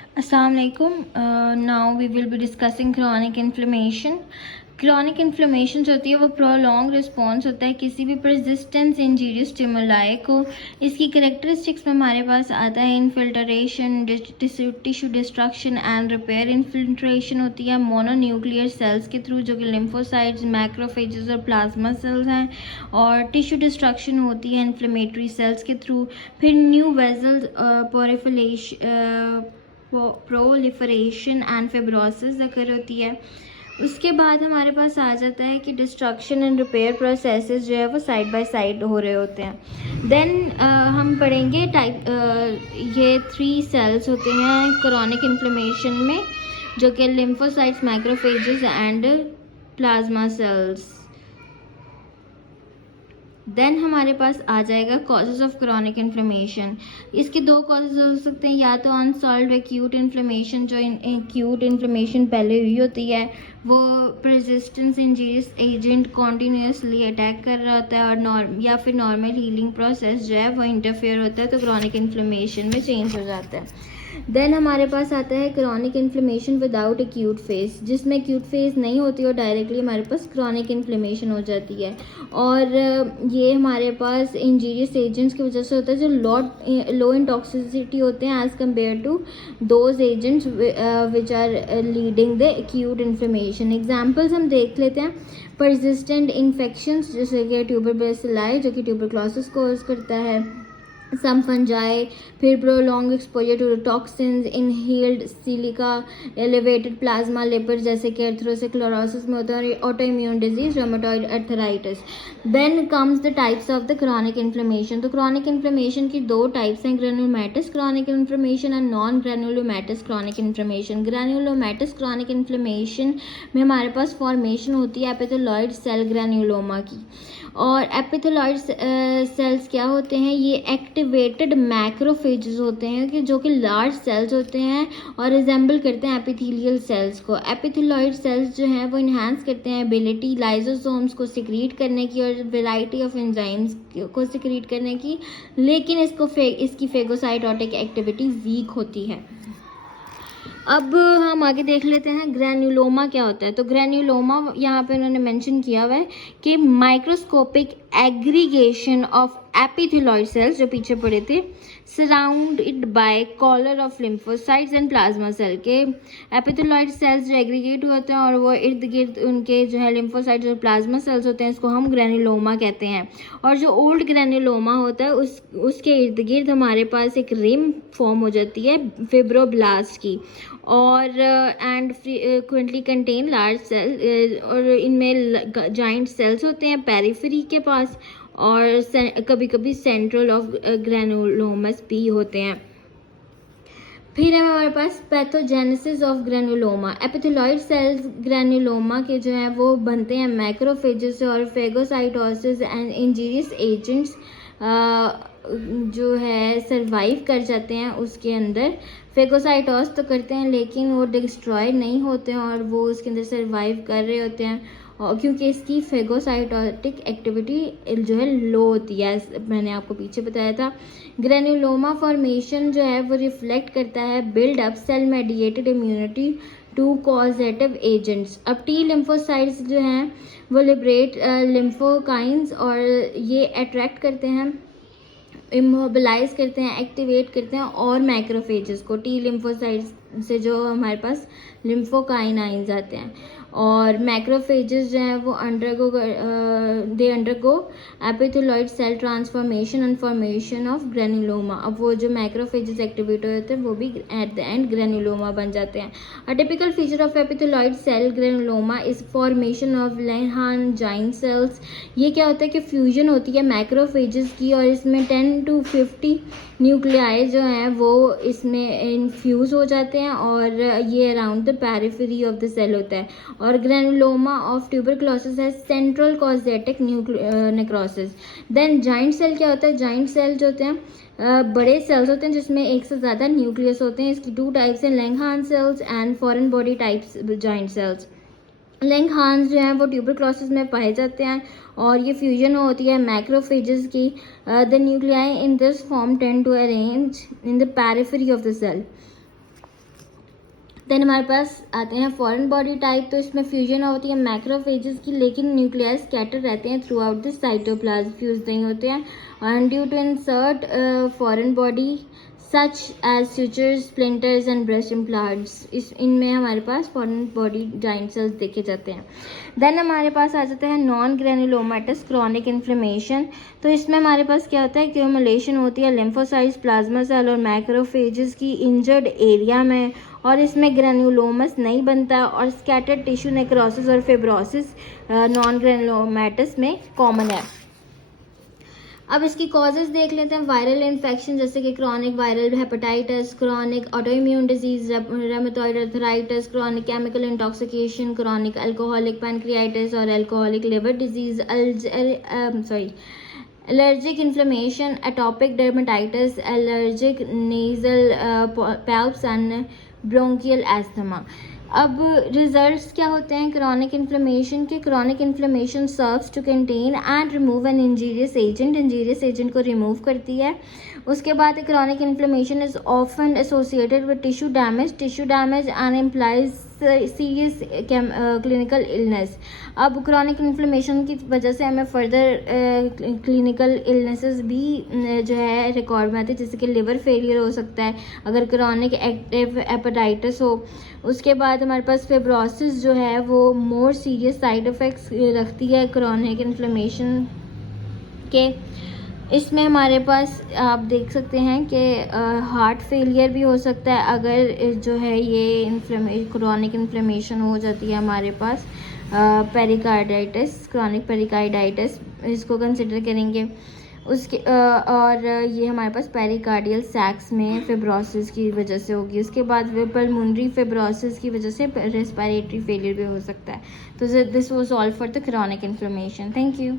Assalamu alaikum. Now we will be discussing chronic inflammation. Chronic inflammation जो होती है वो prolonged response होता है किसी भी persistent injurious stimuli को. इसकी characteristics में हमारे पास आता है infiltration, tissue destruction and repair. Infiltration होती है mononuclear cells के थ्रू जो कि lymphocytes, macrophages और plasma cells हैं, और tissue destruction होती है inflammatory cells के थ्रू. फिर new vessel proliferation and fibrosis occur होती है. उसके बाद हमारे पास आ जाता है कि डिस्ट्रक्शन एंड रिपेयर प्रोसेसेस जो है वो साइड बाय साइड हो रहे होते हैं. देन हम पढ़ेंगे ये 3 सेल्स होते हैं क्रोनिक इन्फ्लेमेशन में, जो कि lymphocytes, macrophages and plasma cells. Then हमारे पास आ जाएगा कॉजेज ऑफ क्रोनिक इन्फ्लेमेशन. इसके 2 कॉजेज हो सकते हैं, या तो अनसॉल्व्ड एक्यूट इन्फ्लेमेशन, जो एक्यूट इन्फ्लेमेशन पहले हुई होती है, वो persistence injurious agent continuously attack कर रहा होता है, और या फिर नॉर्मल हीलिंग प्रोसेस जो है वो इंटरफेयर होता है, तो क्रोनिक इन्फ्लेमेशन में चेंज हो जाता है. देन हमारे पास आता है chronic inflammation without acute phase, जिसमें एक्यूट फेज नहीं होती और डायरेक्टली हमारे पास क्रोनिक इन्फ्लेमेशन हो जाती है. और ये हमारे पास इंजीरियस एजेंट्स की वजह से होता है जो लो इन टॉक्सिसिटी होते हैं as compare to those agents which are leading the acute inflammation. Examples हम देख लेते हैं. परसिस्टेंट इन्फेक्शंस जैसे कि ट्यूबरकुलोसिस जो कि ट्यूबरकुलोसिस कोज करता है, सम फंजाई, फिर prolong exposure to toxins, inhaled silica, elevated plasma lipid जैसे कि एर्थरोस्क्लेरोसिस में होता है, auto immune disease, rheumatoid arthritis. Then comes the types of the chronic inflammation. तो क्रोनिक इन्फ्लेमेशन की 2 टाइप्स हैं, granulomatous chronic inflammation and non granulomatous chronic inflammation. Granulomatous chronic inflammation में हमारे पास फॉर्मेशन होती है एपिथेलॉइड सेल ग्रेन्युलोमा की. और epithelioid sales क्या होते हैं? ये एक्टिवेटेड मैक्रोफेजेस होते हैं कि जो कि लार्ज सेल्स होते हैं और रिजेंबल करते हैं एपिथेलियल सेल्स को. एपिथेलॉइड सेल्स जो हैं वो इन्हांस करते हैं एबिलिटी लाइजोसोम्स को सिक्रीट करने की और वैरायटी ऑफ एंजाइम्स को सिक्रीट करने की, लेकिन इसकी फेगोसाइटोटिक एक्टिविटी वीक होती है. अब हम आगे देख लेते हैं ग्रैन्युलोमा क्या होता है. तो ग्रैन्युलोमा यहाँ पे उन्होंने मेंशन किया हुआ है कि microscopic aggregation of epithelioid cells जो पीछे पड़े थे, surrounded by collar of lymphocytes and plasma cell. के एपिथेलॉइड सेल्स जो एग्रीगेट होते हैं और वो इर्द गिर्द उनके जो है लिम्फोसाइट्स और प्लाज्मा सेल्स होते हैं, इसको हम ग्रैन्युलोमा कहते हैं. और जो ओल्ड ग्रैन्युलोमा होता है उसके इर्द गिर्द हमारे पास एक रिम फॉर्म हो जाती है फिब्रोब्लास्ट की, और and frequently contain large cell, और इनमें जॉइंट सेल्स होते हैं पेरिफेरी के पास, और कभी कभी सेंट्रल ऑफ ग्रैनुलोमस भी होते हैं. फिर है हमारे पास pathogenesis of granuloma. Epithelioid cells granuloma के जो हैं वो बनते हैं मैक्रोफेजेस से, और फेगोसाइटोसिस एंड इंजीरियस एजेंट्स जो है सरवाइव कर जाते हैं उसके अंदर. फेगोसाइटोस तो करते हैं लेकिन वो डिस्ट्रॉय नहीं होते हैं और वो उसके अंदर सरवाइव कर रहे होते हैं, और क्योंकि इसकी फेगोसाइटोटिक एक्टिविटी जो है लो होती है, मैंने आपको पीछे बताया था. ग्रैन्युलोमा फॉर्मेशन जो है वो रिफ्लेक्ट करता है build up cell mediated immunity to causative agents. अब टी लिम्फोसाइट्स जो हैं वो लिबरेट लिम्फोकाइंस, और ये अट्रैक्ट करते हैं, इमोबिलाइज करते हैं, एक्टिवेट करते हैं और मैक्रोफेजेस को. टी लिम्फोसाइट्स से जो हमारे पास लिम्फोकाइनाइंस आते हैं, और मैक्रोफेजेस जो हैं वो undergo epithelioid cell transformation and formation of granuloma. अब वो जो मैक्रोफेजेस एक्टिवेट होते हैं वो भी एट द एंड ग्रैन्युलोमा बन जाते हैं. A typical feature of epithelioid cell granuloma is formation of Langhans giant cells. ये क्या होता है कि फ्यूजन होती है मैक्रोफेजेस की, और इसमें 10 to 50 न्यूक्लियाई जो हैं वो इसमें इन्फ्यूज़ हो जाते हैं, और ये around the periphery of the cell होता है. और ग्रैनुलोमा ऑफ ट्यूबरकुलोसिस है central caseous necrosis. Then giant cell क्या होता है? जाइंट सेल जो होते हैं बड़े सेल्स होते हैं जिसमें एक से ज़्यादा न्यूक्लियस होते हैं. इसकी 2 टाइप्स हैं, Langhans cells and foreign body types giant cells. Langhans जो हैं वो ट्यूबरकुलोसिस में पाए जाते हैं, और ये फ्यूजन होती है मैक्रोफेजेस की. The nuclei in this form tend to arrange in the periphery of the cell. Then हमारे पास आते हैं फॉरेन बॉडी टाइप। तो इसमें फ्यूजन होती है मैक्रोफेजेस की, लेकिन न्यूक्लियर स्कैटर रहते हैं throughout the cytoplasm, fuse नहीं होते हैं। And due to insert foreign body such as sutures, splinters and breast implants, इनमें हमारे पास फॉरेन बॉडी जाइंट सेल्स देखे जाते हैं। देन हमारे पास आ जाता है नॉन ग्रेनुलोमेटस क्रॉनिक इन्फ्लेमेशन। तो इसमें हमारे पास क्या होता है, एक्यूमुलेशन होती है लिम्फोसाइट्स, प्लाज्मा सेल और मैक्रोफेजेस की इंजर्ड एरिया में, और इसमें ग्रेनुलोमस नहीं बनता, और स्कैटर्ड टिश्यू नेक्रोसिस और फिब्रोसिस नॉन ग्रेनुलोमेटस में कॉमन है। अब इसकी कॉजेज देख लेते हैं। वायरल इन्फेक्शन जैसे कि chronic viral hepatitis, chronic autoimmune disease, rheumatoid arthritis, chronic chemical intoxication, chronic alcoholic pancreatitis और alcoholic liver disease, allergic inflammation, atopic dermatitis, allergic nasal polyps and bronchial asthma. अब रिजल्ट्स क्या होते हैं क्रॉनिक इन्फ्लेमेशन के? Chronic inflammation serves to contain and remove an injurious agent को remove करती है। उसके बाद chronic inflammation is often associated with tissue damage and implies serious clinical illness. अब क्रॉनिक इन्फ्लेमेशन की वजह से हमें फर्दर क्लिनिकल इलनेसेस भी जो है रिकॉर्ड में आती है, जैसे कि लिवर फेलियर हो सकता है अगर क्रॉनिक एक्टिव हेपेटाइटिस हो। उसके बाद हमारे पास फिब्रोसिस जो है वो मोर सीरियस साइड इफ़ेक्ट्स रखती है क्रॉनिक इन्फ्लेमेशन के। इसमें हमारे पास आप देख सकते हैं कि हार्ट फेलियर भी हो सकता है अगर जो है ये क्रॉनिक इन्फ्लेमेशन हो जाती है हमारे पास। पेरिकार्डाइटिस, क्रॉनिक पेरिकार्डाइटिस इसको कंसिडर करेंगे। उसके और ये हमारे पास पेरिकार्डियल सैक्स में फिब्रोसिस की वजह से होगी। उसके बाद पल्मोनरी फिब्रोसिस की वजह से रेस्पिरेटरी फेलियर भी हो सकता है। तो this was all for the chronic inflammation. Thank you.